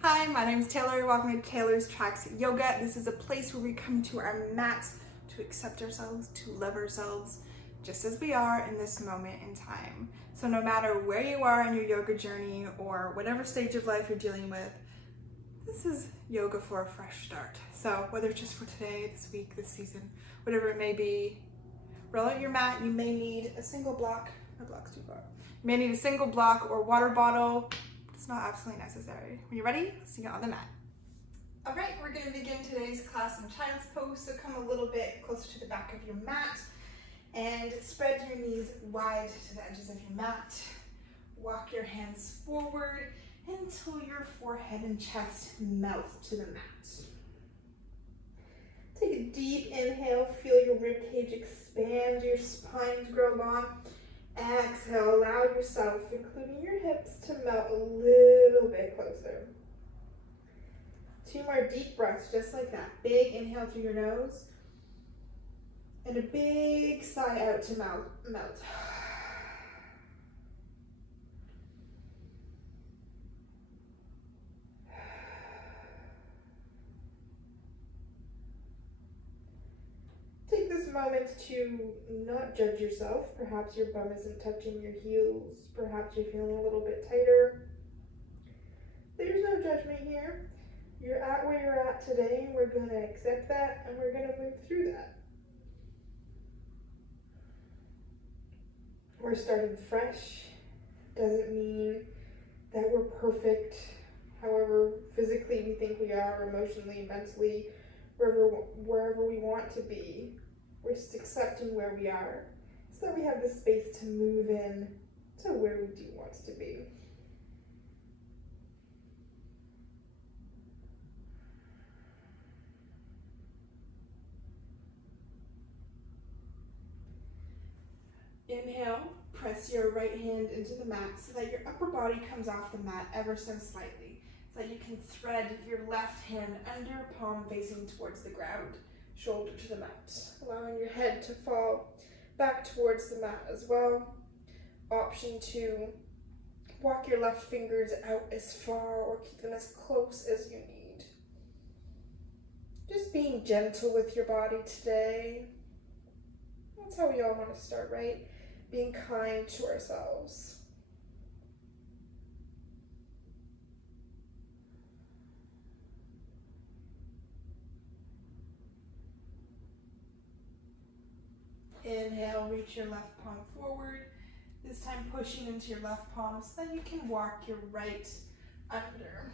Hi, my name is Taylor. Welcome to Taylor's Tracks Yoga. This is a place where we come to our mats to accept ourselves, to love ourselves, just as we are in this moment in time. So no matter where you are in your yoga journey or whatever stage of life you're dealing with, this is yoga for a fresh start. So whether it's just for today, this week, this season, whatever it may be, roll out your mat. You may need a single block. My block's too far. You may need a single block or water bottle. It's not absolutely necessary. When you're ready, let's get on the mat. All right, we're going to begin today's class in child's pose. So come a little bit closer to the back of your mat and spread your knees wide to the edges of your mat. Walk your hands forward until your forehead and chest melt to the mat. Take a deep inhale, feel your rib cage expand, your spine to grow long. Exhale, allow yourself, including your hips, to melt a little bit closer. 2 more deep breaths, just like that. Big inhale through your nose, and a big sigh out to melt. Take this moment to not judge yourself. Perhaps your bum isn't touching your heels. Perhaps you're feeling a little bit tighter. There's no judgment here. You're at where you're at today, and we're going to accept that, and we're going to move through that. We're starting fresh. Doesn't mean that we're perfect, however physically we think we are, emotionally, mentally, wherever we want to be. We're just accepting where we are so that we have the space to move in to where we do want to be. Inhale, press your right hand into the mat so that your upper body comes off the mat ever so slightly, so that you can thread your left hand under, palm facing towards the ground, shoulder to the mat, allowing your head to fall back towards the mat as well. Option 2, walk your left fingers out as far or keep them as close as you need. Just being gentle with your body today. That's how we all want to start, right? Being kind to ourselves. Inhale, reach your left palm forward. This time pushing into your left palm so that you can walk your right under.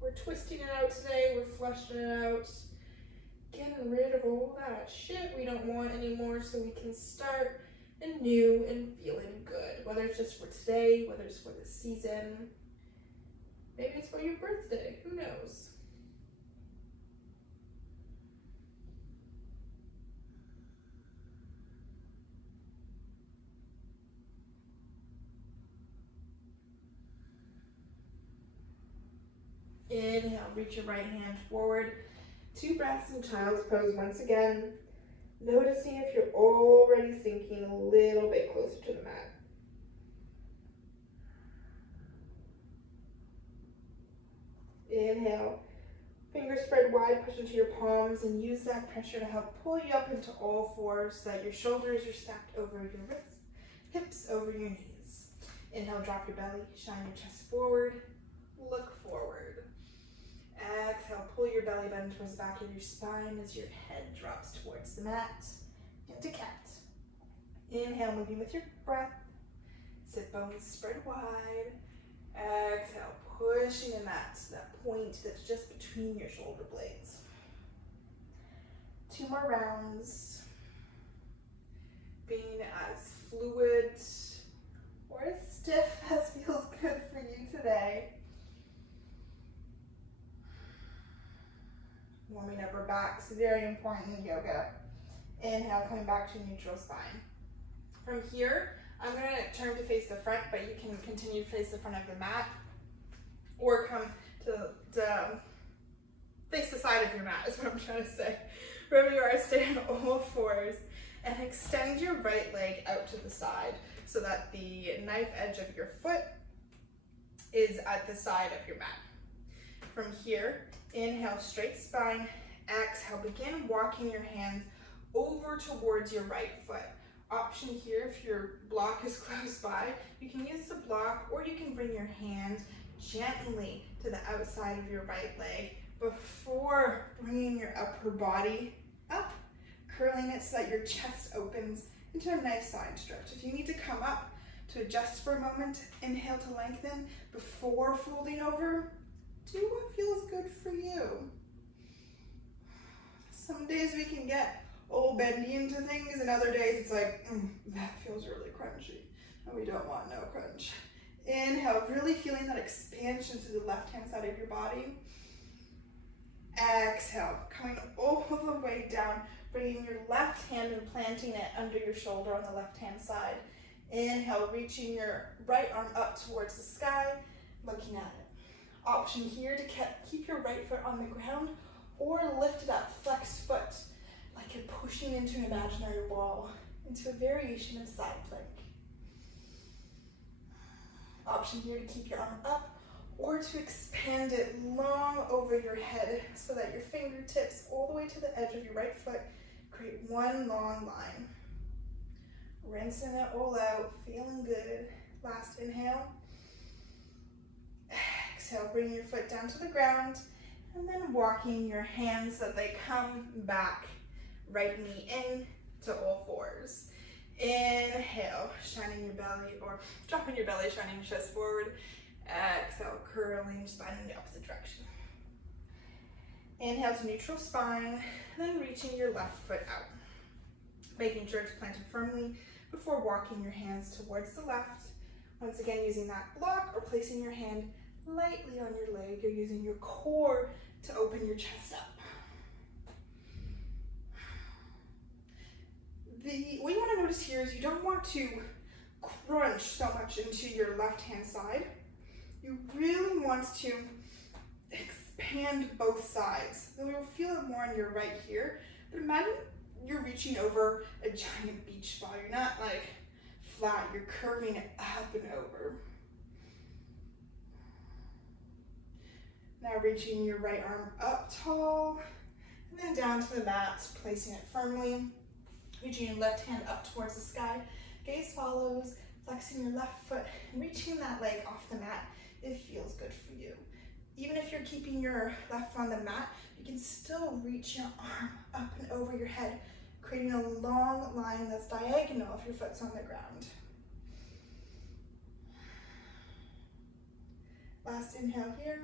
We're twisting it out today, we're flushing it out. Getting rid of all that shit we don't want anymore so we can start anew and feeling good. Whether it's just for today, whether it's for the season, maybe it's for your birthday, who knows? Inhale, reach your right hand forward. 2 breaths in child's pose once again. Noticing if you're already sinking a little bit closer to the mat. Inhale, fingers spread wide, push into your palms, and use that pressure to help pull you up into all fours so that your shoulders are stacked over your wrists, hips over your knees. Inhale, drop your belly, shine your chest forward, look forward. Exhale, pull your belly button towards the back of your spine as your head drops towards the mat into cat. Inhale, moving with your breath. Sit bones spread wide. Exhale, pushing in that point that's just between your shoulder blades. 2 more rounds. Being as fluid or as stiff as feels good for you today. Warming up our backs, very important in yoga. Inhale, coming back to neutral spine. From here, I'm going to turn to face the front, but you can continue to face the front of the mat or come to face the side of your mat is what I'm trying to say. Wherever you are, stay on all fours and extend your right leg out to the side so that the knife edge of your foot is at the side of your mat. from here, inhale, straight spine. Exhale, begin walking your hands over towards your right foot. Option here, if your block is close by, you can use the block, or you can bring your hand gently to the outside of your right leg before bringing your upper body up, curling it so that your chest opens into a nice side stretch. If you need to come up to adjust for a moment, inhale to lengthen before folding over. Do what feels good for you. Some days we can get all bendy into things, and other days it's like, that feels really crunchy, and we don't want no crunch. Inhale, really feeling that expansion to the left-hand side of your body. Exhale, coming all the way down, bringing your left hand and planting it under your shoulder on the left-hand side. Inhale, reaching your right arm up towards the sky, looking at it. Option here to keep your right foot on the ground, or lift that flexed foot like you're pushing into an imaginary wall, into a variation of side plank. Option here to keep your arm up, or to expand it long over your head so that your fingertips all the way to the edge of your right foot create one long line. Rinsing it all out, feeling good. Last inhale. Exhale, bring your foot down to the ground, and then walking your hands so that they come back. Right knee in to all fours. Inhale, shining your belly, or dropping your belly, shining your chest forward. Exhale, curling your spine in the opposite direction. Inhale to neutral spine, then reaching your left foot out. Making sure it's planted firmly before walking your hands towards the left. Once again, using that block or placing your hand lightly on your leg. You're using your core to open your chest up. What you want to notice here is you don't want to crunch so much into your left-hand side. You really want to expand both sides. So you'll feel it more on your right here, but imagine you're reaching over a giant beach ball. You're not like flat, you're curving it up and over. Now reaching your right arm up tall, and then down to the mat, placing it firmly. Reaching your left hand up towards the sky. Gaze follows, flexing your left foot, and reaching that leg off the mat. It feels good for you. Even if you're keeping your left foot on the mat, you can still reach your arm up and over your head, creating a long line that's diagonal if your foot's on the ground. Last inhale here.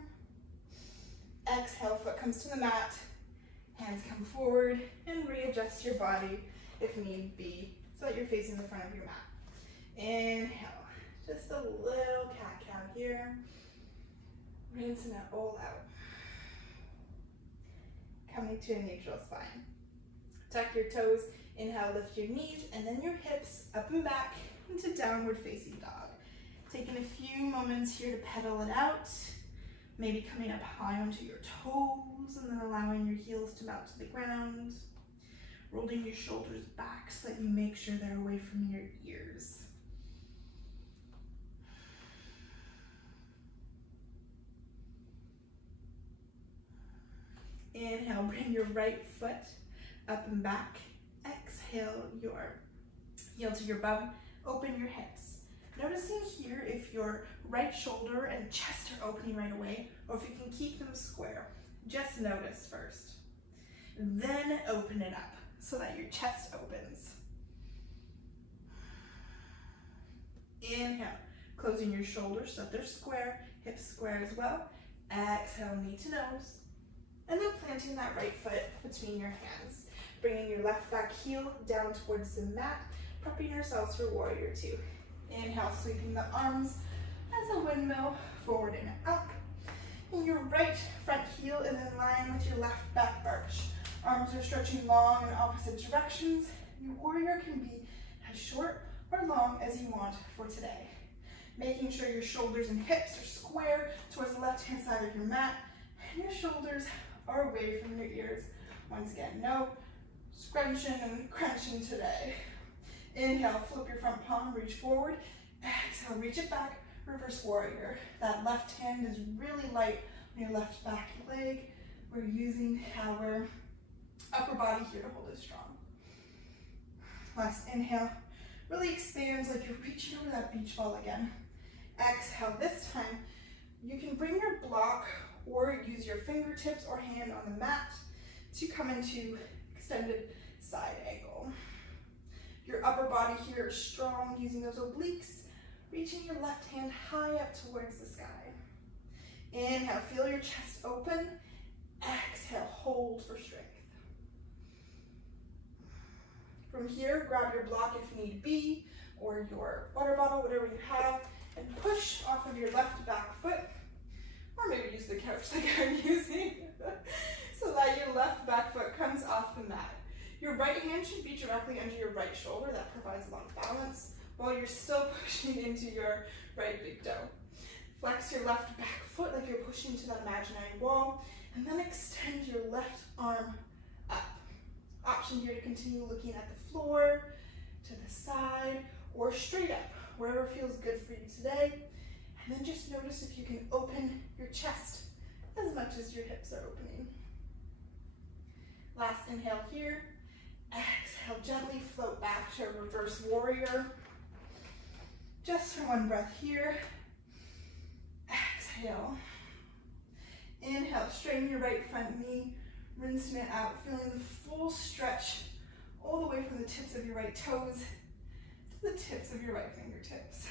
Exhale, foot comes to the mat, hands come forward, and readjust your body if need be, so that you're facing the front of your mat. Inhale, just a little cat-cow here. Rinsing it all out. Coming to a neutral spine. Tuck your toes, inhale, lift your knees, and then your hips up and back into downward facing dog. Taking a few moments here to pedal it out. Maybe coming up high onto your toes, and then allowing your heels to mount to the ground. Rolling your shoulders back so that you make sure they're away from your ears. Inhale, bring your right foot up and back. Exhale, your heel to your bum. Open your hips. Noticing here if your right shoulder and chest are opening right away, or if you can keep them square. Just notice first. Then open it up so that your chest opens. Inhale, closing your shoulders so that they're square, hips square as well. Exhale, knee to nose. And then planting that right foot between your hands. Bringing your left back heel down towards the mat, prepping yourselves for warrior two. Inhale, sweeping the arms as a windmill, forward and up. And your right front heel is in line with your left back arch. Arms are stretching long in opposite directions. Your warrior can be as short or long as you want for today. Making sure your shoulders and hips are square towards the left-hand side of your mat, and your shoulders are away from your ears. Once again, no scrunching and crunching today. Inhale, flip your front palm, reach forward. Exhale, reach it back, reverse warrior. That left hand is really light your left back leg. We're using our upper body here to hold it strong. Last inhale, really expands like you're reaching over that beach ball again. Exhale, this time you can bring your block or use your fingertips or hand on the mat to come into extended side angle. Your upper body here is strong, using those obliques, reaching your left hand high up towards the sky. Inhale, feel your chest open. Exhale, hold for strength. From here, grab your block if need be, or your water bottle, whatever you have, and push off of your left back foot, or maybe use the couch like I'm using, so that your left back foot comes off the mat. Your right hand should be directly under your right shoulder. That provides a lot of balance, while you're still pushing into your right big toe. Flex your left back foot like you're pushing into that imaginary wall, and then extend your left arm up. Option here to continue looking at the floor, to the side, or straight up, wherever feels good for you today. And then just notice if you can open your chest as much as your hips are opening. Last inhale here. Exhale, gently float back to a reverse warrior. Just for one breath here. Exhale. Inhale, straighten your right front knee, rinsing it out, feeling the full stretch all the way from the tips of your right toes to the tips of your right fingertips.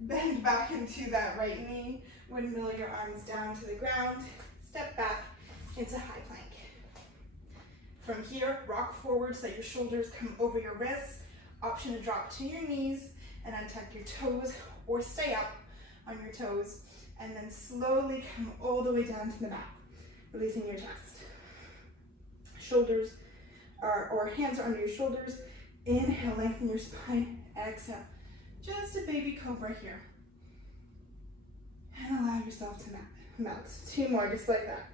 Bend back into that right knee, windmill your arms down to the ground, step back into high plank. From here, rock forward so that your shoulders come over your wrists. Option to drop to your knees and untuck your toes, or stay up on your toes, and then slowly come all the way down to the mat, releasing your chest. Shoulders or hands are under your shoulders. Inhale, lengthen your spine. Exhale, just a baby cobra here. And allow yourself to melt. 2 more, just like that.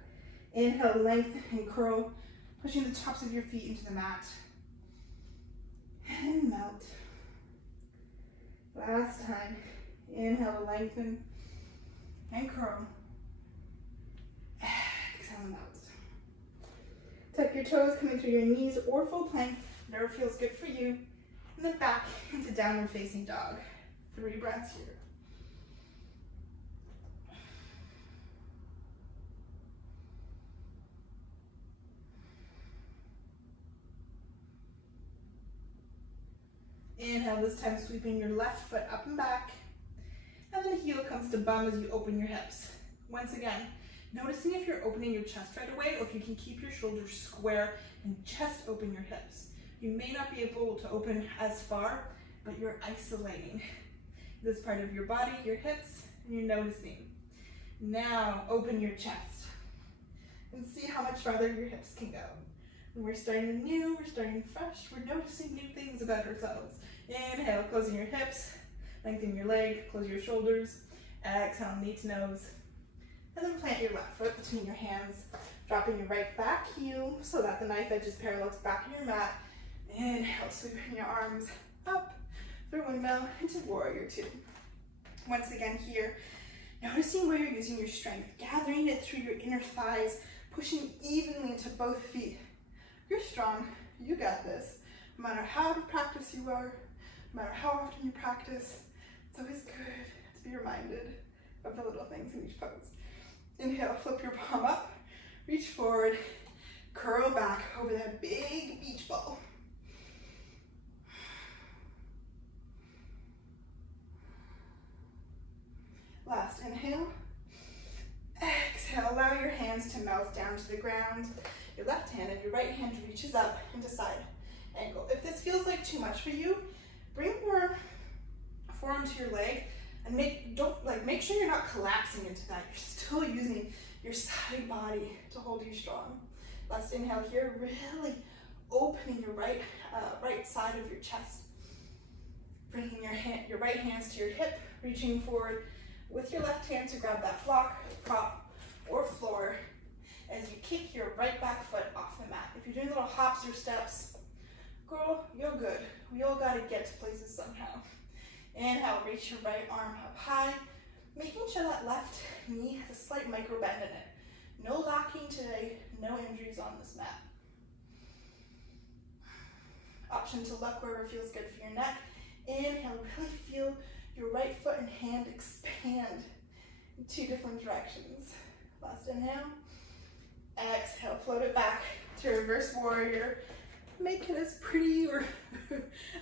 Inhale, lengthen and curl, pushing the tops of your feet into the mat. And melt. Last time. Inhale, lengthen and curl. Exhale, melt. Tuck your toes, coming through your knees or full plank, whatever feels good for you. And then back into downward facing dog. 3 breaths here. Inhale, this time sweeping your left foot up and back. And then heel comes to bum as you open your hips. Once again, noticing if you're opening your chest right away, or if you can keep your shoulders square and just open your hips. You may not be able to open as far, but you're isolating this part of your body, your hips, and you're noticing. Now open your chest and see how much farther your hips can go. When we're starting new, we're starting fresh, we're noticing new things about ourselves. Inhale, closing your hips, lengthen your leg, close your shoulders. Exhale, knee to nose. And then plant your left foot between your hands, dropping your right back heel so that the knife edge is parallel to the back of your mat. Inhale, sweeping your arms up through windmill into warrior 2. Once again here, noticing where you're using your strength, gathering it through your inner thighs, pushing evenly into both feet. You're strong, you got this. No matter how to practice you are, no matter how often you practice, it's always good to be reminded of the little things in each pose. Inhale, flip your palm up, reach forward, curl back over that big beach ball. Last inhale. Exhale, allow your hands to melt down to the ground. Your left hand and your right hand reaches up into side angle. If this feels like too much for you, bring your forearm to your leg and make sure you're not collapsing into that. You're still using your side body to hold you strong. Last inhale here, really opening your right side of your chest. Bringing your right hands to your hip, reaching forward with your left hand to grab that block, prop, or floor as you kick your right back foot off the mat. If you're doing little hops or steps, girl, you're good. We all gotta get to places somehow. Inhale, reach your right arm up high, Making sure that left knee has a slight micro bend in it. No locking today, no injuries on this mat. Option to look wherever feels good for your neck. Inhale, really feel your right foot and hand expand in 2 different directions. Last inhale. Exhale, float it back to reverse warrior. Make it as pretty or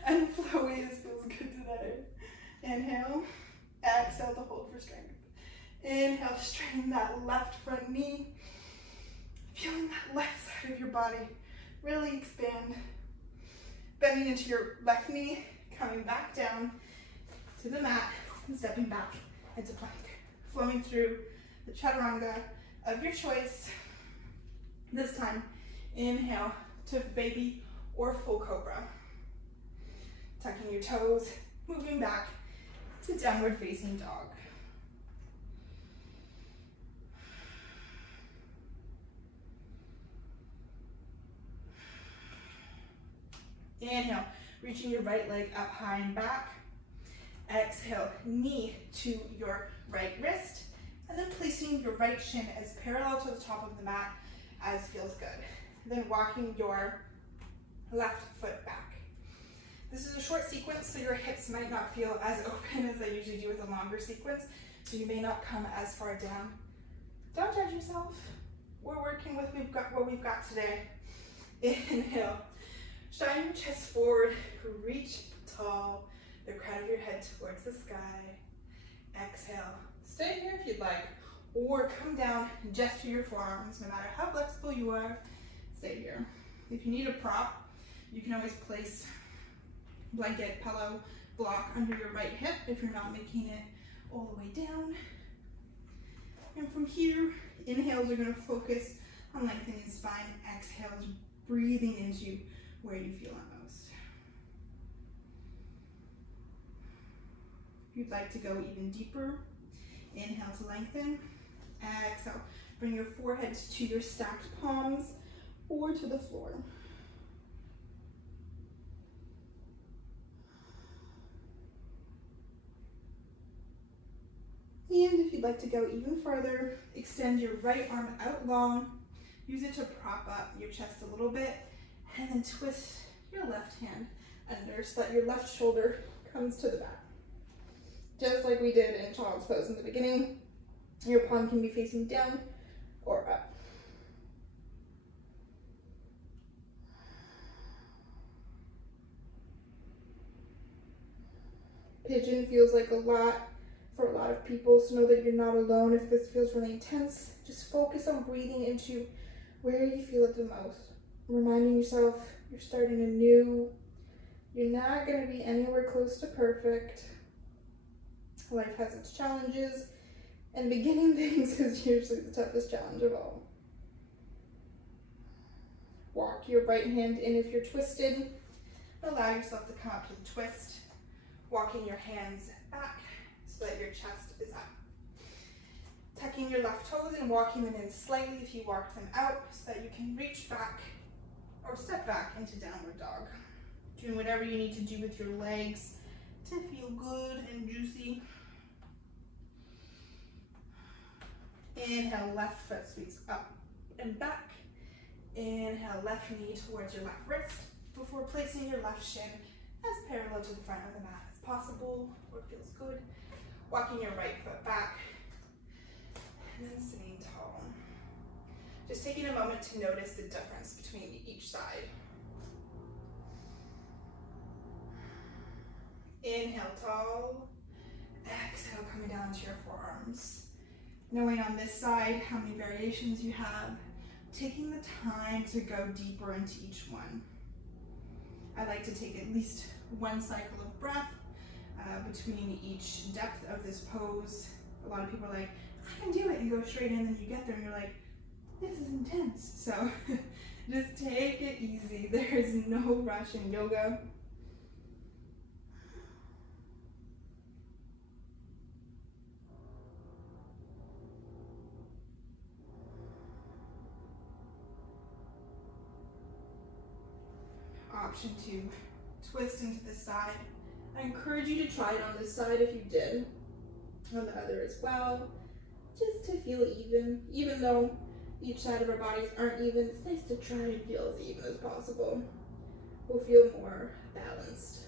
and flowy as feels good today. Inhale. Exhale to hold for strength. Inhale, straighten that left front knee. Feeling that left side of your body really expand. Bending into your left knee, coming back down to the mat and stepping back into plank. Flowing through the chaturanga of your choice. This time, inhale to baby or full cobra. Tucking your toes, moving back to downward facing dog. Inhale, reaching your right leg up high and back. Exhale, knee to your right wrist, and then placing your right shin as parallel to the top of the mat as feels good. Then walking your left foot back. This is a short sequence, so your hips might not feel as open as I usually do with a longer sequence, so you may not come as far down. Don't judge yourself. We're working with what we've got today. Inhale. Shine your chest forward, reach tall, the crown of your head towards the sky. Exhale, stay here if you'd like, or come down just to your forearms, no matter how flexible you are, stay here. If you need a prop, you can always place blanket, pillow, block under your right hip if you're not making it all the way down. And from here, inhales are gonna focus on lengthening the spine, exhales, breathing into where you feel it most. If you'd like to go even deeper, inhale to lengthen. Exhale, bring your forehead to your stacked palms or to the floor. And if you'd like to go even further, extend your right arm out long. Use it to prop up your chest a little bit, and then twist your left hand under so that your left shoulder comes to the back. Just like we did in child's pose in the beginning, your palm can be facing down or up. Pigeon feels like a lot for a lot of people, so know that you're not alone. If this feels really intense, just focus on breathing into where you feel it the most. Reminding yourself you're starting anew. You're not going to be anywhere close to perfect. Life has its challenges, and beginning things is usually the toughest challenge of all. Walk your right hand in if you're twisted. Allow yourself to come up to the twist, walking your hands back so that your chest is up. Tucking your left toes and walking them in slightly if you walk them out so that you can reach back or step back into downward dog. Doing whatever you need to do with your legs to feel good and juicy. Inhale, left foot sweeps up and back. Inhale, left knee towards your left wrist before placing your left shin as parallel to the front of the mat as possible, where it feels good. Walking your right foot back and then sitting tall. Just taking a moment to notice the difference between each side. Inhale, tall. Exhale, coming down to your forearms. Knowing on this side how many variations you have, taking the time to go deeper into each one. I like to take at least one cycle of breath between each depth of this pose. A lot of people are like, I can do it, and go straight in, and you get there and you're like, this is intense. So just take it easy. There is no rush in yoga. Option to twist into the side. I encourage you to try it on this side if you did. on the other as well, just to feel even though each side of our bodies aren't even. It's nice to try and feel as even as possible. We'll feel more balanced.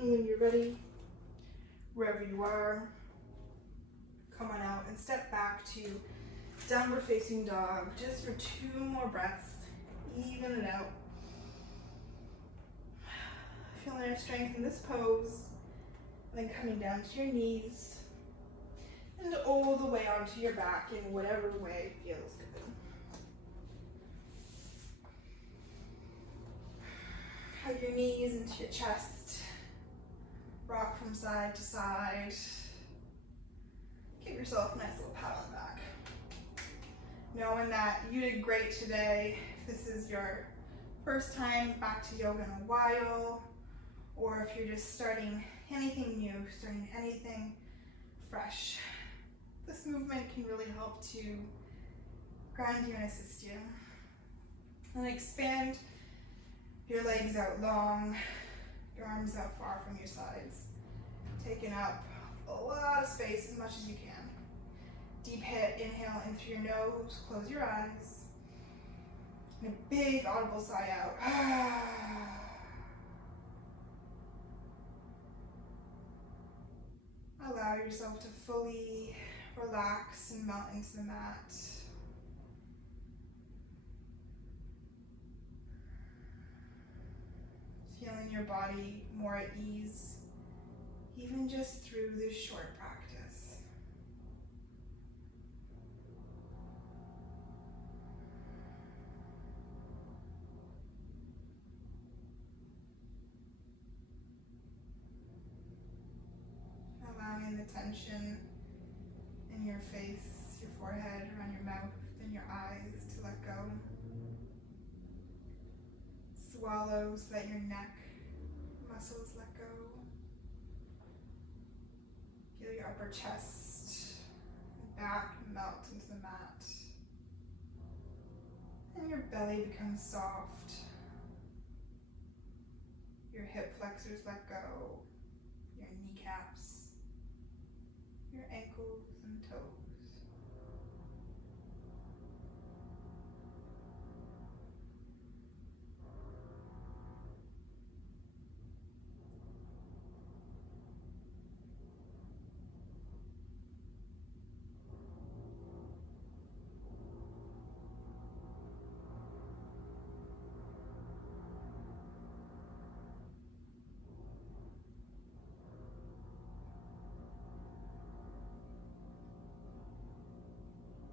And when you're ready, wherever you are, come on out and step back to downward facing dog just for 2 more breaths. Even it out. Feeling your strength in this pose, and then coming down to your knees and all the way onto your back in whatever way feels good. Hug your knees into your chest. Rock from side to side. Give yourself a nice little pat on the back. Knowing that you did great today. If this is your first time back to yoga in a while, or if you're just starting anything new, starting anything fresh, this movement can really help to ground you and assist you. And expand your legs out long, your arms out far from your sides, taking up a lot of space, as much as you can. Deep hit, inhale in through your nose, close your eyes. And a big audible sigh out. Allow yourself to fully relax and melt into the mat. Feeling your body more at ease, even just through this short practice. Allowing the tension in your face, your forehead, around your mouth, and your eyes to let go. Swallow so that your neck muscles let go. Feel your upper chest and back melt into the mat. And your belly becomes soft. Your hip flexors let go. Your kneecaps, your ankles and toes.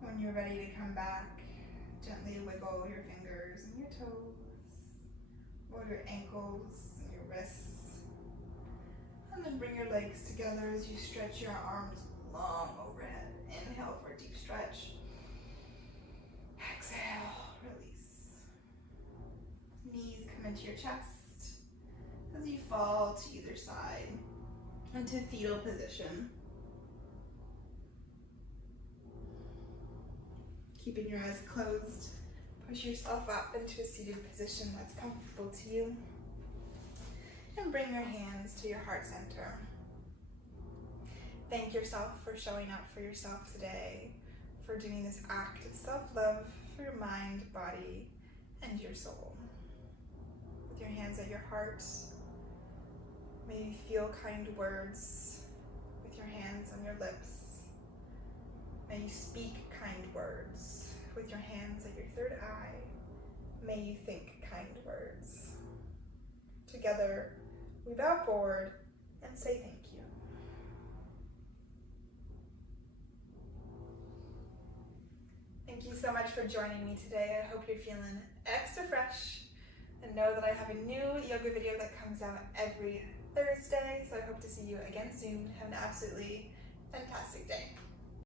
When you're ready to come back, gently wiggle your fingers and your toes, or your ankles and your wrists. And then bring your legs together as you stretch your arms long overhead. Inhale for a deep stretch. Exhale, release. Knees come into your chest as you fall to either side into fetal position. Keeping your eyes closed, push yourself up into a seated position that's comfortable to you. And bring your hands to your heart center. Thank yourself for showing up for yourself today, for doing this act of self-love for your mind, body, and your soul. With your hands at your heart, may you feel kind words with your hands on your lips. May you speak kind words with your hands at your third eye. May you think kind words. Together, we bow forward and say thank you. Thank you so much for joining me today. I hope you're feeling extra fresh, and know that I have a new yoga video that comes out every Thursday, so I hope to see you again soon. Have an absolutely fantastic day.